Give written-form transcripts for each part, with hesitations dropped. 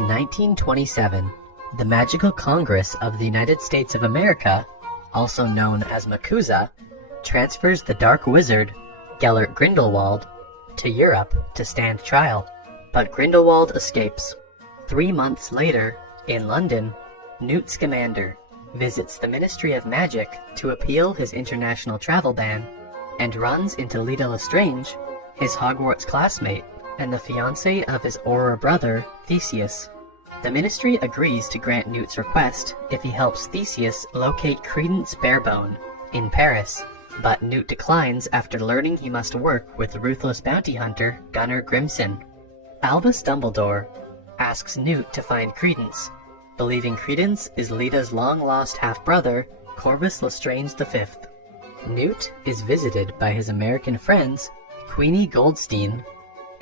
In 1927, the Magical Congress of the United States of America, also known as MACUSA, transfers the Dark Wizard, Gellert Grindelwald, to Europe to stand trial, but Grindelwald escapes. 3 months later, in London, Newt Scamander visits the Ministry of Magic to appeal his international travel ban, and runs into Leda Lestrange, his Hogwarts classmate, and the fiancée of his Auror brother, Theseus. The Ministry agrees to grant Newt's request if he helps Theseus locate Credence Barebone in Paris, but Newt declines after learning he must work with ruthless bounty hunter Gunnar Grimson. Albus Dumbledore asks Newt to find Credence, believing Credence is Leda's long-lost half-brother, Corvus Lestrange V. Newt is visited by his American friends, Queenie Goldstein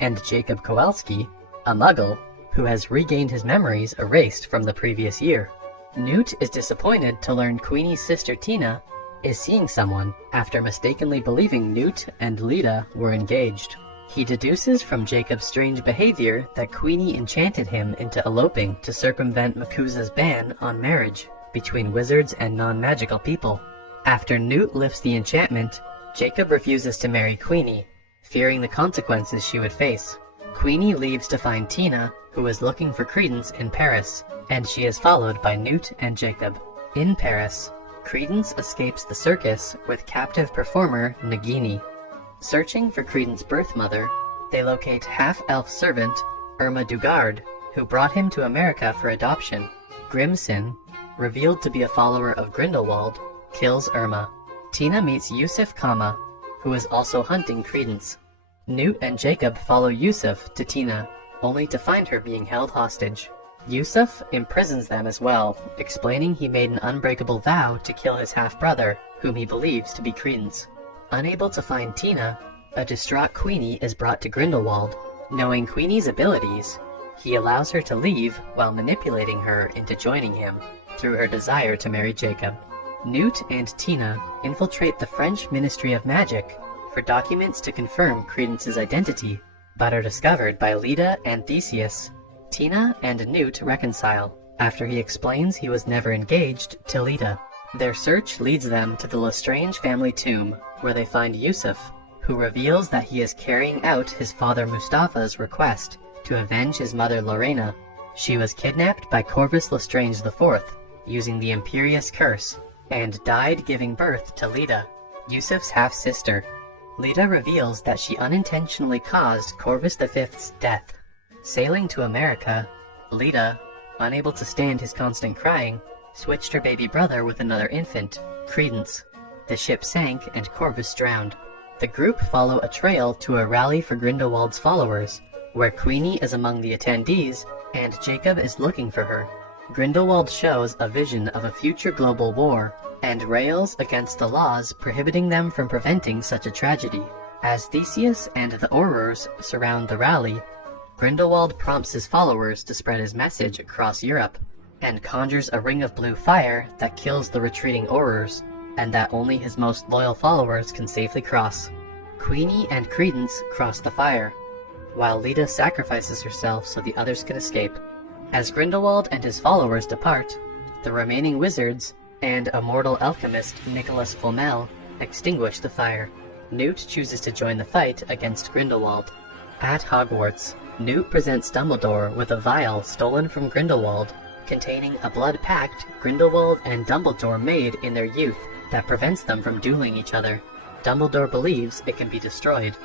and Jacob Kowalski, a Muggle who has regained his memories erased from the previous year. Newt is disappointed to learn Queenie's sister Tina is seeing someone after mistakenly believing Newt and Leda were engaged. He deduces from Jacob's strange behavior that Queenie enchanted him into eloping to circumvent MACUSA's ban on marriage between wizards and non-magical people. After Newt lifts the enchantment, Jacob refuses to marry Queenie, fearing the consequences she would face. Queenie leaves to find Tina, who is looking for Credence in Paris, and she is followed by Newt and Jacob. In Paris, Credence escapes the circus with captive performer Nagini. Searching for Credence's birth mother, they locate half-elf servant Irma Dugard, who brought him to America for adoption. Grimson, revealed to be a follower of Grindelwald, kills Irma. Tina meets Yusuf Kama, who is also hunting Credence. Newt and Jacob follow Yusuf to Tina, only to find her being held hostage. Yusuf imprisons them as well, explaining he made an unbreakable vow to kill his half-brother, whom he believes to be Credence. Unable to find Tina, a distraught Queenie is brought to Grindelwald. Knowing Queenie's abilities, he allows her to leave while manipulating her into joining him, through her desire to marry Jacob. Newt and Tina infiltrate the French Ministry of Magic for documents to confirm Credence's identity, but are discovered by Leda and Theseus. Tina and Newt reconcile, after he explains he was never engaged to Leda. Their search leads them to the Lestrange family tomb, where they find Yusuf, who reveals that he is carrying out his father Mustafa's request to avenge his mother Lorena. She was kidnapped by Corvus Lestrange IV, using the Imperious Curse, and died giving birth to Leda, Yusuf's half-sister. Leda reveals that she unintentionally caused Corvus V's death. Sailing to America, Leda, unable to stand his constant crying, switched her baby brother with another infant, Credence. The ship sank and Corvus drowned. The group follow a trail to a rally for Grindelwald's followers, where Queenie is among the attendees and Jacob is looking for her. Grindelwald shows a vision of a future global war and rails against the laws prohibiting them from preventing such a tragedy. As Theseus and the Aurors surround the rally, Grindelwald prompts his followers to spread his message across Europe, and conjures a ring of blue fire that kills the retreating Aurors, and that only his most loyal followers can safely cross. Queenie and Credence cross the fire, while Leda sacrifices herself so the others can escape. As Grindelwald and his followers depart, the remaining wizards and immortal alchemist Nicholas Flamel extinguish the fire. Newt chooses to join the fight against Grindelwald. At Hogwarts, Newt presents Dumbledore with a vial stolen from Grindelwald, containing a blood pact Grindelwald and Dumbledore made in their youth that prevents them from dueling each other. Dumbledore believes it can be destroyed.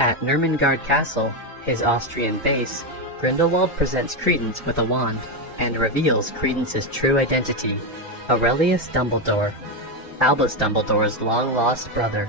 At Nurmengard Castle, his Austrian base, Grindelwald presents Credence with a wand, and reveals Credence's true identity, Aurelius Dumbledore, Albus Dumbledore's long-lost brother.